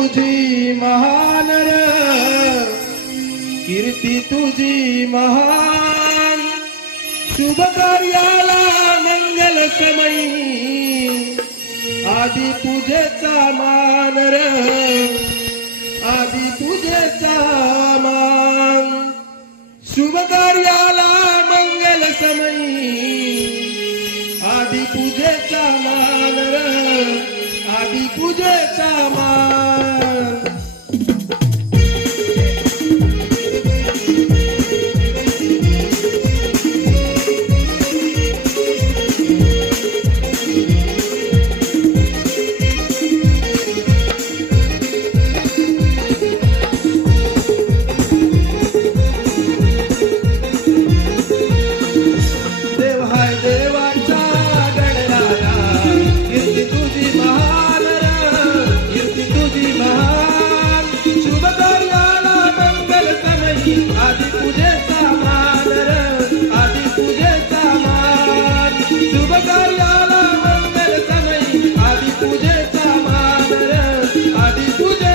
तुझी महान र, कीर्ती तुझी महान, शुभ कार्याला मंगल समयी, आदि पूजेचा मान र, आदि पूजेचा मान, शुभ कार्याला मंगल समयी, आदि पूजेचा मान र, आदि पूजेचा मान. देव हाय देवाचा गणराया, कीर्ती तुझी महान र, कीर्ती तुझी महान, शुभ कार्याला मंगल समयी, आदि पूजेचा मान र, आदि पूजेचा मान, शुभ कार्याला मंगल समयी, आदि पूजेचा मान र, आदि पूजे